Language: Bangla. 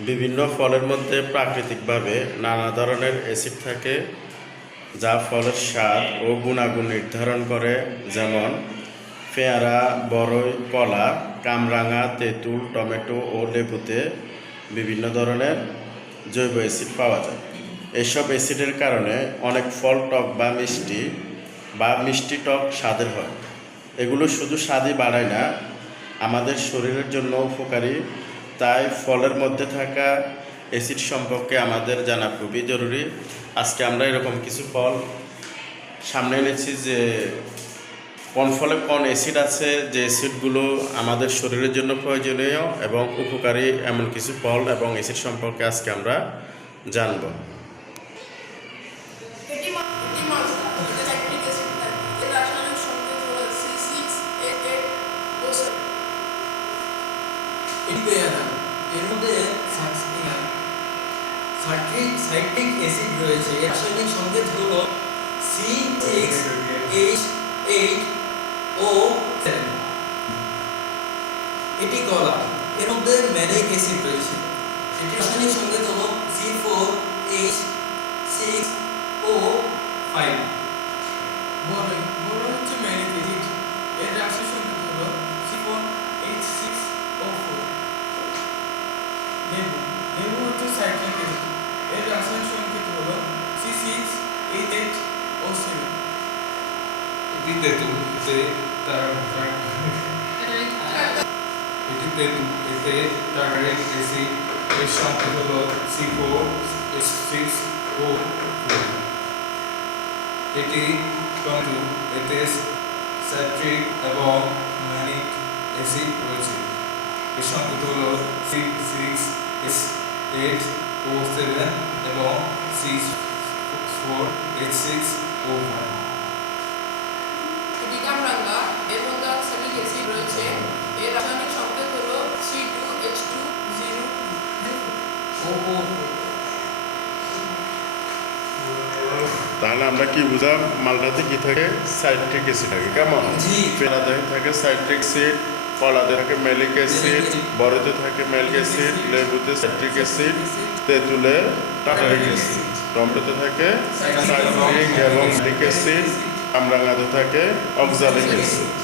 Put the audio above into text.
বিভিন্ন ফলের মধ্যে প্রাকৃতিকভাবে নানা ধরনের অ্যাসিড থাকে, যা ফলের স্বাদ ও গুণাগুণ নির্ধারণ করে। যেমন পেয়ারা, বরই, কলা, কামরাঙা, তেঁতুল, টমেটো ও লেবুতে বিভিন্ন ধরনের জৈব অ্যাসিড পাওয়া যায়। এসব অ্যাসিডের কারণে অনেক ফল টক বা মিষ্টি টক স্বাদের হয়। এগুলো শুধু স্বাদই বাড়ায় না, আমাদের শরীরের জন্য উপকারী। তাই ফলের মধ্যে থাকা অ্যাসিড সম্পর্কে আমাদের জানা খুবই জরুরি। আজকে আমরা এরকম কিছু ফল সামনে এনেছি যে কোন ফলে কোন অ্যাসিড আছে, যে অ্যাসিডগুলো আমাদের শরীরের জন্য প্রয়োজনীয় এবং উপকারী, এমন কিছু ফল এবং অ্যাসিড সম্পর্কে আজকে আমরা জানব। এর মধ্যে সাইট্রিক অ্যাসিড রয়েছে। এর রাসায়নিক সংকেত হলো C6H8O7। এটি কলা। এর মধ্যে ম্যালিক অ্যাসিড রয়েছে। এটির রাসায়নিক সংকেত হলো C4H6O5। বরই হচ্ছে ম্যালিক অ্যাসিড। এর রাসায়নিক সংকেত হলো C4H6O4। লেবু হচ্ছে সাইট্রিক অ্যাসিড। এর রাসায়নিক সংকেত হলো C6H8O7। এটি তেঁতুল, এতে টার্মারিক অ্যাসিড, এর সংকেত হলো C4H6O4। এটি টমেটো, এতে সাইট্রিক এবং ম্যালিক অ্যাসিড রয়েছে, এর সংকেত হলো C6H8O7 এবং C4H6O5। এটি কামরাঙা। এর মধ্যে অক্সালিক অ্যাসিড রয়েছে। এর রাসায়নিক সংকেত হলো C2H2O। তাহলে আমরা কি বুঝলাম? মালটাতে কি থাকে? সাইট্রিক অ্যাসিড থাকে। কেমন? পেয়ারাতে থাকে সাইট্রিক অ্যাসিড, কলাতে থাকে ম্যালিক অ্যাসিড, বরইতে থাকে ম্যালিক অ্যাসিড, লেবুতে সাইট্রিক অ্যাসিড, তেঁতুলে টার্মারিক অ্যাসিড, টমেটোতে থাকে সাইট্রিক এবং ম্যালিক অ্যাসিড, কামরাঙাতে থাকে অক্সালিক অ্যাসিড।